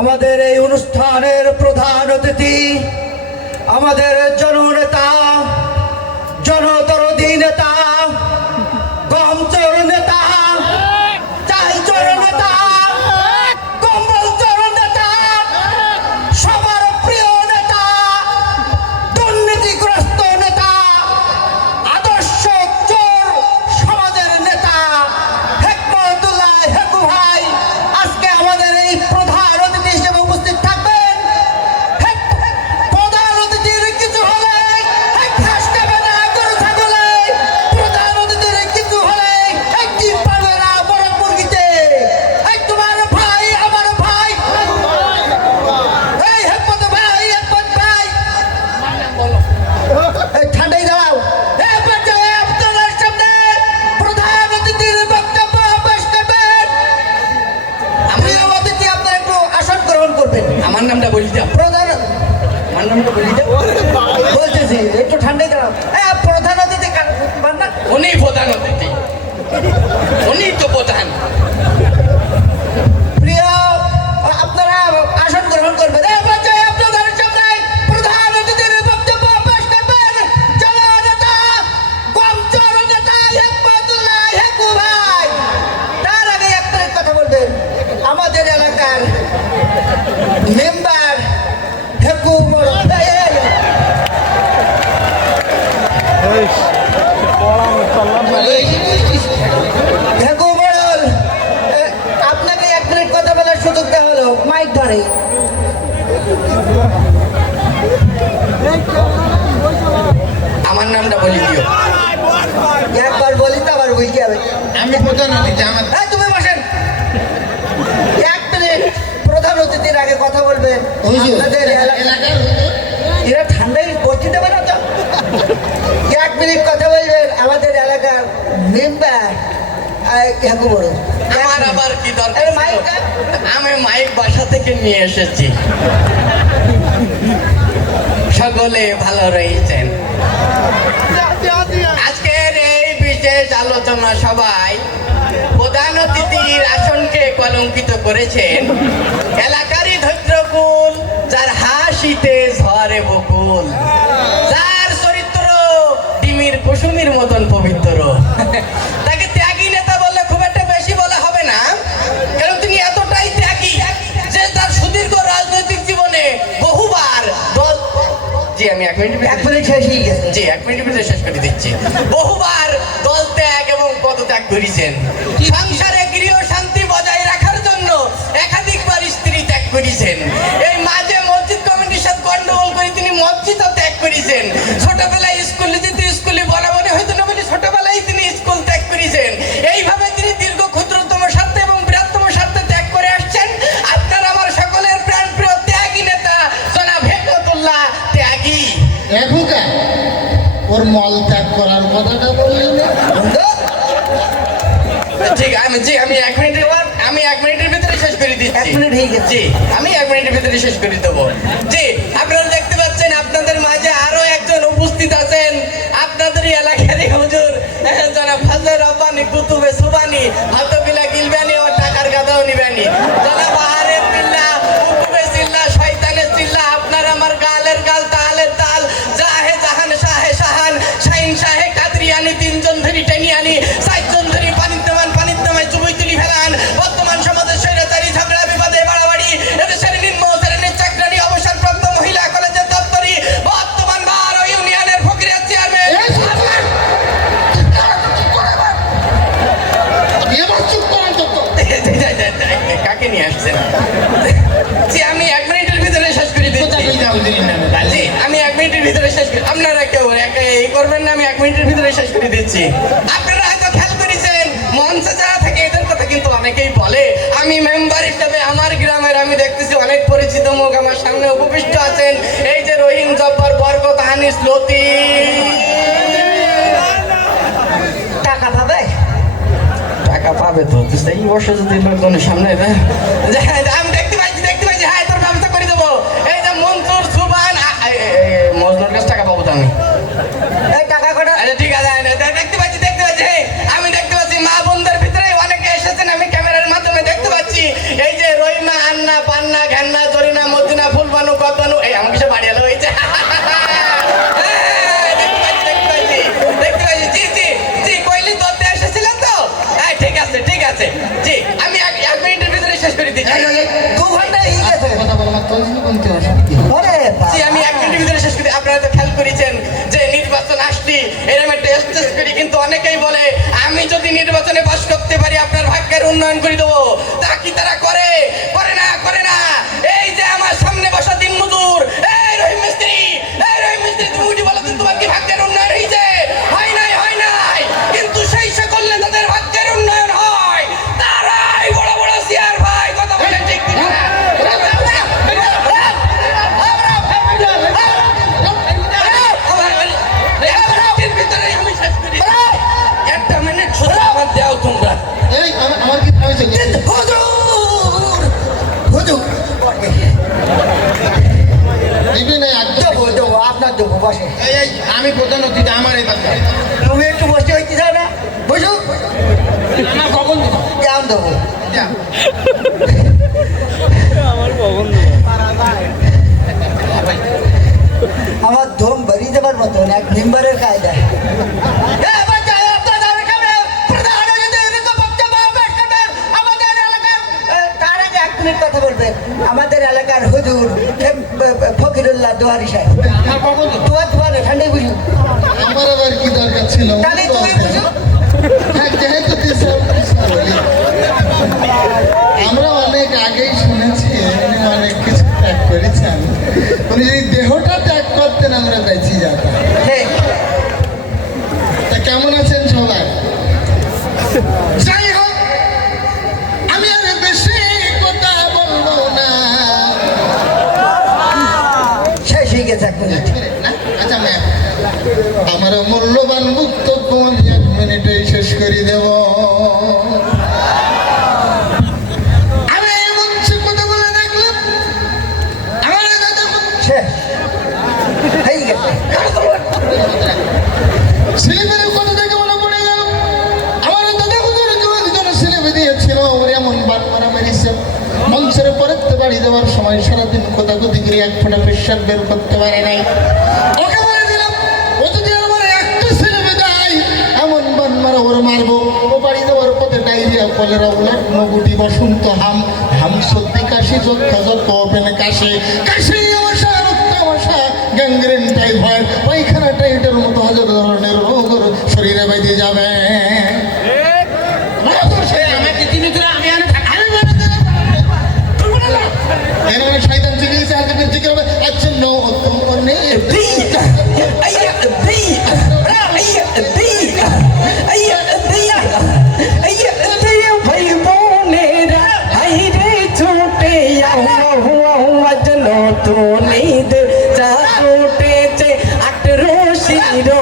আমাদের এই অনুষ্ঠানের প্রধান অতিথি, আমাদের জননেতা, জনদরদী নেতা, গমচোর নেতা, চাইচোর নেতা, কম্বলচোর নেতা, সবার প্রিয় নেতা, দুর্নীতিগ্রস্ত নেতা, আদর্শ চোর সমাজের নেতা হেকমতুল্লাহ হেকু ভাই আজকে আমাদের এই প্রধান অতিথি হিসেবে উপস্থিত থাকবেন। প্রধান অতিথির কিছু হলে ঘাস খাবে না গরু ছাগলে, প্রধান অতিথির কিছু হলে ডিম পাবে না বড় মুরগিতে। তোমার ভাই আমার ভাই, এই হেকমত ভাই, হেকমত ভাই ঠান্ডাই দাঁড়াও। আপনাদের সামনে প্রধান অতিথির বক্তব্য পেশ করবেন। প্রিয় অতিথি, আপনারা একটু আসন গ্রহণ করবেন। আমার নামটা বলি দাও, প্রধান, আমার নামটা বলি দাও। বলতেছি একটু ঠান্ডাই দাঁড়াও। প্রধান অতিথি না, উনি প্রধান অতিথি, উনি তো প্রধান। প্রিয় আপনারা আসন গ্রহণ করবেন। আপনাদের সামনে প্রধান অতিথির বক্তব্য পেশ করবেন জননেতা, গমচোর নেতা হেকমতুল্লাহ হেকু ভাই। তার আগে একটা কথা বলবেন, আমাদের এলাকার মেম্বার হেকু হেকু মোড়ল, আপনাকে এক মিনিট কথা বলার সুযোগ দেওয়া হলো, মাইক ধরে। আমার নামটা বলি দিও। একবার বলি তো আবার বলতে হবে। আমি প্রধান অতিথি। আমার তুমি বসেন, এক মিনিট প্রধান অতিথির আগে কথা বলবেন। আপনাদের এলাকার এরা ঠান্ডায় বসতে দেবে না তো। এক মিনিট কথা বলবেন আমাদের এলাকার মেম্বার হেকু মোড়ল। আমার আবার কি দরকার? আরে মাইকটা? আমি মাইক বাসা থেকে নিয়ে এসেছি। সকলে ভালো রয়েছেন। আজকের এই বিশেষ আলোচনা সভায় প্রধান অতিথির আসনকে কলঙ্কিত করেছেন এলাকারই ধৈর্যকুল, যার হাসিতে ঝরে বকুল, যার চরিত্র ডিমির কুসুমির মতন পবিত্র। তাকে ত্যাগী নেতা বললে খুব একটা বেশি বলা হবে না, কারণ তিনি এতটাই ত্যাগী যে তার সুদীর্ঘ রাজনৈতিক জীবনে বহুবার দল, জি আমি এক মিনিট শেষ হয়ে গেছে। জি 1 মিনিটের ভিতরে শেষ করে দিচ্ছি, বহুবার দল ত্যাগ এবং পদত্যাগ করেছেন। সংসারে গৃহ শান্তি বজায় রাখার জন্য একাধিকবার স্ত্রী ত্যাগ করেছেন। এই মাঝে মসজিদ কমিটির সাথে গন্ডগোল করে তিনি মসজিদও ত্যাগ করেছেন। ছোটবেলায় স্কুলে যেতে স্কুলে বরাবরই হয়তো না বলে ছোটবেলায় তিনি স্কুল ত্যাগ করেছেন। এইভাবে তিনি দীর্ঘ ক্ষুদ্রতম স্বার্থে এবং বৃহত্তম স্বার্থে ত্যাগ করে আসছেন। আপনার আমার সকলের প্রাণপ্রিয় ত্যাগী নেতা জনাব হেকমতুল্লাহ ত্যাগী। এখুকা ওর মল ত্যাগ করার কথাটা বললি না? ঠিক আমি 1 মিনিটের আমি 1 মিনিটের ভিতরে শেষ করে দিচ্ছি। 1 মিনিট হয়ে গেছে। জি আমি 1 মিনিটের ভিতরে শেষ করে দেবো। জি আপনারা দেখতে পাচ্ছেন আপনাদের মাঝে আরো একজন উপস্থিত আছেন, আপনাদেরই এলাকারই হুজুর জনাব ফজলে রব্বানি কুতুবে সুবানি হাতবিলা গিলবানি ও টাকার গাদাও নিবানি জনাব আহারের বিল্লাহ কুতুবে সিল্লাহ শয়তানের সিল্লাহ, আপনার আমার গালের গাল তালের তাল, জাহে জাহান শাহে শাহান শাহিন শাহে কাদরিয়ানি, 3 জন ধরি টেনিয়ানি, 4 জন ধরি পানিত্তমায় চুবই তুলি ফেলান। বর্তমান সমাজের স্বৈরাচারী ঝগড়া বিবাদে বাড়াবাড়ি, এদেশের নিম্ন শ্রেণীর চাকরানি, অবসরপ্রাপ্ত মহিলা কলেজের দপ্তরি, বর্তমান বার ও ইউনিয়নের ফকিরের চেয়ারম্যান। কাকে নিয়ে আসছেন? জি আমি 1 মিনিটের ভিতরে শেষ করে দিচ্ছি। জি আমি 1 মিনিটের ভিতরে শেষ করি, আপনারা কেউ এই করবেন না, আমি 1 মিনিটের ভিতরে শেষ করে দিচ্ছি। আপনারা হয়তো খেয়াল করেছেন মঞ্চে যারা থাকে এদের কথা কিন্তু অনেকেই বলে। আমি মেম্বার হিসেবে আমার গ্রামের আমি দেখতেছি অনেক পরিচিত মুখ আমার সামনে উপবিষ্ট আছেন। এই যে রহিম জব্বার, বরকত, হানিস, লতি। টাকা পাবে? টাকা পাবে তো এই বছর যদি লোকজনের সামনে আমি দেখতে পাচ্ছি হ্যাঁ তোর ব্যবস্থা করে দেবো। এই যে মনসুর সুবান মজনুর কাছে টাকা পাবো তো আমি। এই টাকা কটা? আচ্ছা ঠিক আছে দেখতে পাচ্ছি আমি দেখতে পাচ্ছি মা বোনদের ভিতরে অনেকে এসেছেন, আমি ক্যামেরার মাধ্যমে দেখতে পাচ্ছি। এই যে রহিমা, আন্না, পান্না, ঘান্না, বানু এই আমাকে সব বাড়ি এলো হয়েছে দেখতে পাইছি জি জি জি কইলি ধরতে এসেছিলেন তো ঠিক আছে জি আমি 1 মিনিটের ভিতরে শেষ করে দিচ্ছি 2 ঘন্টা হয়ে গেছে কথা বলা মাত্র বলতে অসুবিধা ওরে জি আমি 1 মিনিটের ভিতরে শেষ করি আপনারা তো খেয়াল করেছেন যে নির্বাচন আসছি এরকম একটা স্টেজ করি কিন্তু অনেকেই বলে আমি যদি নির্বাচনে পাস করতে পারি আপনার ভাগ্যের উন্নয়ন করে দেবো তা কি তারা করে না এই যে আমার সামনে বসা দিন মজুর এই রহিম মিস্ত্রি তুমি উঠি বলো তো তোমার কি ভাগ্যের উন্নয়ন হয়েছে হয় নাই কিন্তু সেই সকল নেতাদের ভাগ্যের উন্নয়ন হয় তারাই বড় বড় সিআর ভাই কথা বলে ঠিক কি না? একটা মিনিট শুধু আমার দাও তোমরা এই আমার কি হয়েছে হুজুর দিবি না একদম দেবো আপনার দেবো বসে এই আমি প্রধান অতিথি আমার এই ব্যাপারে তুমি একটু বসতে হইতে চাও না বুঝু আমার কখন কেমন দেবো আমার ধম ভরি দেবার মতন এক মেম্বারের কায়দা কথা বলবেন আমাদের এলাকার হুজুর ফকিরুল্লাহ দোয়ারি সাহেব আমার কখন দোয়ারে ঠান্ডাই বুঝু আমার আবার কি দরকার ছিল তাহলে তুমি বুঝু হ্যাঁ যেহেতু তুই সব কিছু বলি, আমরা অনেক আগেই শুনেছি উনি অনেক কিছু ত্যাগ করেছেন উনি যদি দেহটা ত্যাগ করতেন আমরা বেঁচে যেতাম ঠিক তা কেমন আছেন সবাই যাই হোক আমি আর বেশি কথা বলবো না শেষ হয়ে গেছে এক মিনিট না? আচ্ছা ম্যাম আমার মূল্যবান বক্তব্য আমি 1 মিনিটেই শেষ করে দেব আমি এই মঞ্চে কথা বলে দেখলাম আমার দাদা শেষ হয়ে গেছে ছেলেমেয়ের কথা থেকে মনে পড়ে গেল আমার দাদা হুজুর দুজন ছেলে দিয়েছিল ওর এমন বান মারা মেরেছে মঞ্চের পরেতে বাড়ি যাওয়ার সময় সারাদিন কোথাকুতি করে এক ফোঁটা পেশাব বের করতে পারে নাই ওকে বলে দিলাম ও যদি আমার একটা ছেলে দেয় এমন বান মারা ওর মারবো ও বাড়ি যাওয়ার পথে ডায়রিয়া কলেরা উলাট নগুটি বসন্ত হাম সর্দি কাশি যক্ষা যক্ষ ওপেন কাশি আমাশা রক্ত আমাশা গ্যাংগ্রেন টাইফয়েড পায়খানা টাইটের মতো হাজার ধরনের রোগ ওর শরীরে বেঁধে যাবে শয়তান চিকিৎসা হাতে ঠিক হবে আচ্ছা নো তোমার নেই তো নেই যা উঠেছে 18 শিরো